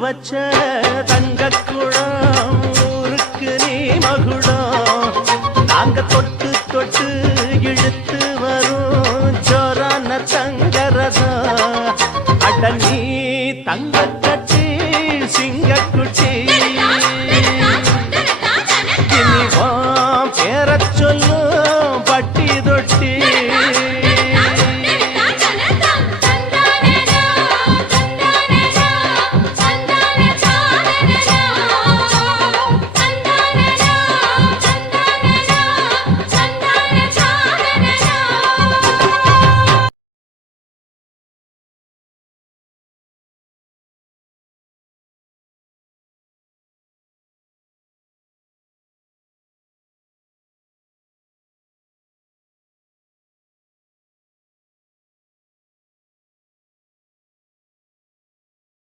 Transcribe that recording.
வச்ச தங்க குடம் ஊருக்கு நீ மகுடம் நாங்க தொட்டு தொட்டு இழுத்து வரும் ஜோரான தங்கரதம் அட நீ தங்க கட்டி சிங்க குட்டி